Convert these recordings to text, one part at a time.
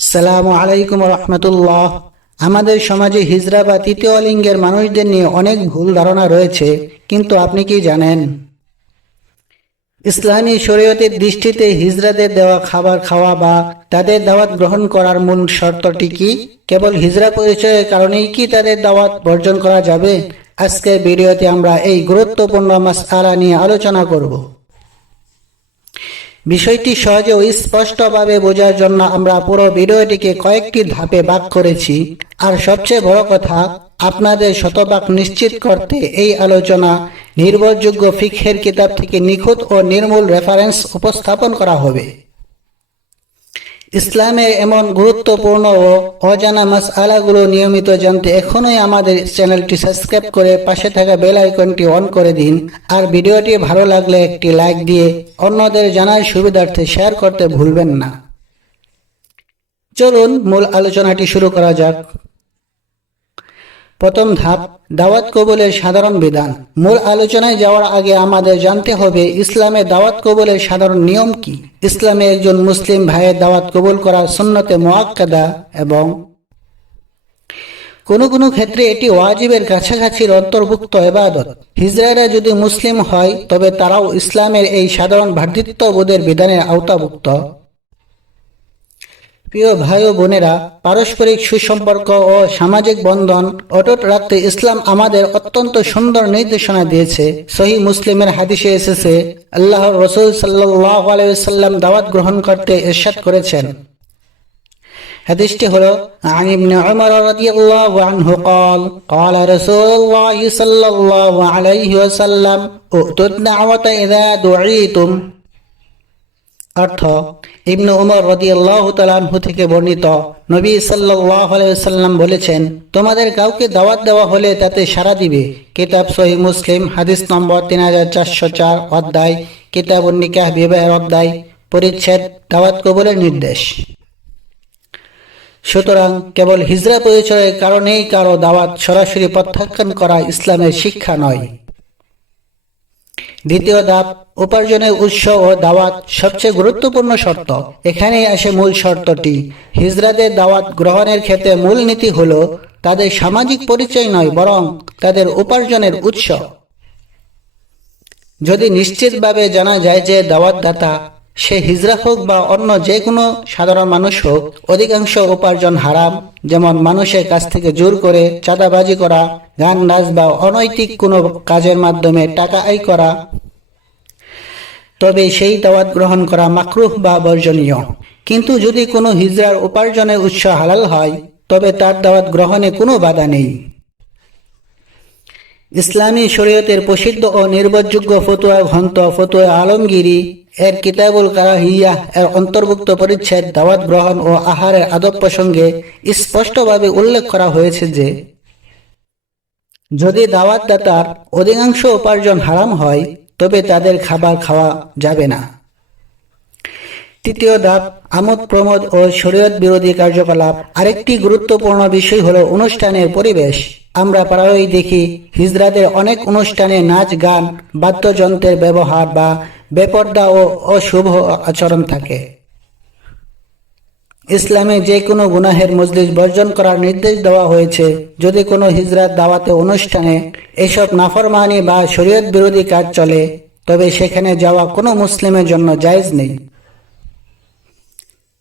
আসসালামু আলাইকুম রহমতুল্লাহ। আমাদের সমাজে হিজড়া বা তৃতীয় লিঙ্গের মানুষদের নিয়ে অনেক ভুল ধারণা রয়েছে, কিন্তু আপনি কি জানেন ইসলামী শরীয়তের দৃষ্টিতে হিজড়াদের দেওয়া খাবার খাওয়া বা তাদের দাওয়াত গ্রহণ করার মূল শর্তটি কি? কেবল হিজড়া পরিচয়ের কারণেই কি তাদের দাওয়াত বর্জন করা যাবে? আজকের ভিডিওতে আমরা এই গুরুত্বপূর্ণ মাসআলা নিয়ে আলোচনা করব। বিষয়টি সহজে ও স্পষ্টভাবে বোঝার জন্য আমরা পুরো ভিডিওটিকে কয়েকটি ধাপে ভাগ করেছি। আর সবচেয়ে বড় কথা, আপনাদের শতভাগ নিশ্চিত করতে এই আলোচনা নির্ভরযোগ্য ফিকহের কিতাব থেকে নিখুঁত ও নির্মূল রেফারেন্স উপস্থাপন করা হবে। ইসলামের এমন গুরুত্বপূর্ণ ও অজানা মাসআলাগুলো নিয়মিত জানতে এখনই আমাদের চ্যানেলটি সাবস্ক্রাইব করে পাশে থাকা বেল আইকনটি অন করে দিন। আর ভিডিওটি ভালো লাগলে একটি লাইক দিয়ে অন্যদের জানার সুবিধার্থে শেয়ার করতে ভুলবেন না। চলুন মূল আলোচনাটি শুরু করা যাক। প্রথম ধাপ, দাওয়াত কবুলের সাধারণ বিধান। মূল আলোচনায় যাওয়ার আগে আমাদের জানতে হবে ইসলামে দাওয়াত কবুলের সাধারণ নিয়ম কি। ইসলামে একজন মুসলিম ভাইয়ের দাওয়াত কবুল করা সুন্নতে মুআক্কাদা এবং কোনো কোনো ক্ষেত্রে এটি ওয়াজিবের কাছাকাছির অন্তর্ভুক্ত ইবাদত। হিজড়ারা যদি মুসলিম হয় তবে তারাও ইসলামের এই সাধারণ ভ্রাতৃত্ববোধের বিধানের আওতাভুক্ত। প্রিয় ভাই ও বোনেরা, পারস্পরিক সুসম্পর্ক ও সামাজিক বন্ধন অটুট রাখতে ইসলাম আমাদের অত্যন্ত সুন্দর নির্দেশনা দিয়েছে। সহিহ মুসলিমের হাদিসে এসেছে, আল্লাহর রাসূল সাল্লাল্লাহু আলাইহি ওয়াসাল্লাম দাওয়াত গ্রহণ করতে ইরশাদ করেছেন। হাদিসটি হলো আন ইবনে উমর রাদিয়াল্লাহু আনহু قال قال رسول الله صلى الله عليه وسلم ائتوا الدعوة إذا دعيتم। অর্থ, ইবনে উমর রাদিয়াল্লাহু তাআলা আনহু থেকে বর্ণিত, নবী সাল্লাল্লাহু আলাইহি ওয়াসাল্লাম বলেছেন, তোমাদের কাউকে দাওয়াত দেওয়া হলে তাতে সাড়া দিবে। কিতাব সহিহ মুসলিম, হাদিস নম্বর 3404, অধ্যায় কিতাবুন নিকাহ, বিবাহের অধ্যায়, পরিচ্ছেদ দাওয়াত কবুলের নির্দেশ। সুতরাং কেবল হিজড়া পরিচয়ের কারণেই কারো দাওয়াত সরাসরি প্রত্যাখ্যান করা ইসলামের শিক্ষা নয়। দ্বিতীয় ধাপ, উপার্জনের উৎস ও দাওয়াত সবচেয়ে গুরুত্বপূর্ণ শর্ত। এখানেই আসে মূল শর্তটি। হিজড়াদের দাওয়াত গ্রহণের ক্ষেত্রে মূল নীতি হলো তাদের সামাজিক পরিচয় নয়, বরং তাদের উপার্জনের উৎস। যদি নিশ্চিতভাবে জানা যায় যে দাওয়াতদাতা, সে হিজড়া হোক বা অন্য যে কোনো সাধারণ মানুষ হোক, অধিকাংশ উপার্জন হারাম, যেমন মানুষের কাছ থেকে জোর করে চাঁদাবাজি করা, গান নাচ বা অনৈতিক কোনো কাজের মাধ্যমে টাকা আয় করা, তবে সেই দাওয়াত গ্রহণ করা মাকরুহ বা বর্জনীয়। কিন্তু যদি কোনো হিজড়ার উপার্জনের উৎস হালাল হয়, তবে তার দাওয়াত গ্রহণে কোনো বাধা নেই। ইসলামী শরীয়তের প্রসিদ্ধ ও নির্ভরযোগ্য ফতোয়া গ্রন্থ ফতোয়া আলমগীরি এর কিতাবুল কারাহিয়াহ এর অন্তর্ভুক্ত পরিচ্ছেদ দাওয়াত গ্রহণ ও আহারের আদব প্রসঙ্গে স্পষ্টভাবে উল্লেখ করা হয়েছে যে, যদি দাওয়াতদাতার অধিকাংশ উপার্জন হারাম হয়, তবে তাদের খাবার খাওয়া যাবে না। তৃতীয় ধাপ, আমোদ প্রমোদ ও শরীয়ত বিরোধী কার্যকলাপ। আরেকটি গুরুত্বপূর্ণ বিষয় হলো অনুষ্ঠানের পরিবেশ। আমরা প্রায়ই দেখি হিজড়াদের অনেক অনুষ্ঠানে নাচ, গান, বাদ্যযন্ত্রের ব্যবহার বা বেপর্দা ও অশুভ আচরণ থাকে। ইসলামে যে কোনো গুনাহের মজলিস বর্জন করার নির্দেশ দেওয়া হয়েছে। যদি কোনো হিজড়ার দাওয়াতে অনুষ্ঠানে এসব নাফরমানি বা শরীয়ত বিরোধী কাজ চলে, তবে সেখানে যাওয়া কোনো মুসলিমের জন্য জায়েজ নেই।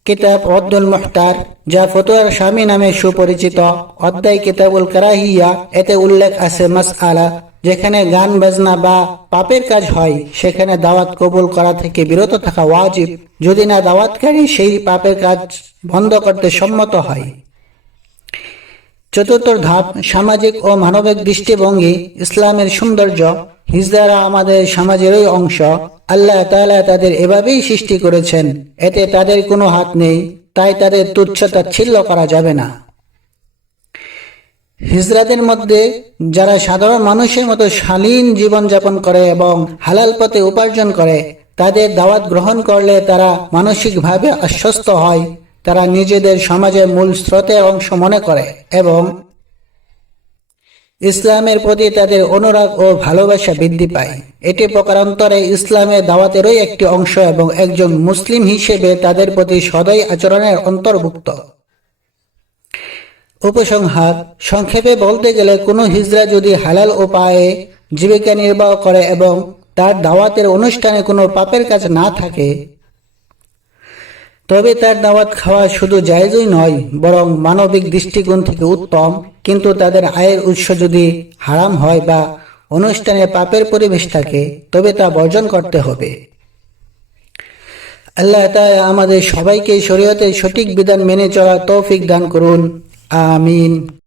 কিতাব রদ্দুল মুহতার, যা ফতোয়ার স্বামী নামে সুপরিচিত, অধ্যায় কিতাবুল কারাহিয়া, এতে উল্লেখ আছে মাসআলা, যেখানে গান বাজনা বা পাপের কাজ হয় সেখানে দাওয়াত কবুল করা থেকে বিরত থাকা ওয়াজিব, যদি না দাওয়াতকারী সেই পাপের কাজ বন্ধ করতে সম্মত হয়। চতুর্থ ধাপ, সামাজিক ও মানবিক দৃষ্টিভঙ্গি। ইসলামের সৌন্দর্য। হিজড়ারা আমাদের সমাজেরই অংশ। আল্লাহ তাআলা তাদের এভাবেই সৃষ্টি করেছেন, এতে তাদের কোনো হাত নেই, তাই তাদের তুচ্ছ তাচ্ছিল্য করা যাবে না। হিজড়াদের মধ্যে যারা সাধারণ মানুষের মতো শালীন জীবনযাপন করে এবং হালাল পথে উপার্জন করে, তাদের দাওয়াত গ্রহণ করলে তারা মানসিকভাবে আশ্বস্ত হয়, তারা নিজেদের সমাজের মূল স্রোতের অংশ মনে করে এবং ইসলামের প্রতি তাদের অনুরাগ ও ভালোবাসা বৃদ্ধি পায়। এটি প্রকারান্তরে ইসলামের দাওয়াতেরই একটি অংশ এবং একজন মুসলিম হিসেবে তাদের প্রতি সদয় আচরণের অন্তর্ভুক্ত। উপসংহার: সংক্ষেপে বলতে গেলে কোনো হিজড়া যদি হালাল উপায়ে জীবিকা নির্বাহ করে এবং তার দাওয়াতের অনুষ্ঠানে কোনো পাপের কাজ না থাকে, তবে তার দাওয়াত খাওয়া শুধু জায়েজই নয়, বরং মানবিক দৃষ্টিকোণ থেকে উত্তম। কিন্তু তাদের আয়ের উৎস যদি হারাম হয় বা অনুষ্ঠানে পাপের পরিবেশ থাকে, তবে তা বর্জন করতে হবে। আল্লাহ তাআলা আমাদের সবাইকে শরীয়তের সঠিক বিধান মেনে চলার তৌফিক দান করুন। আমিন।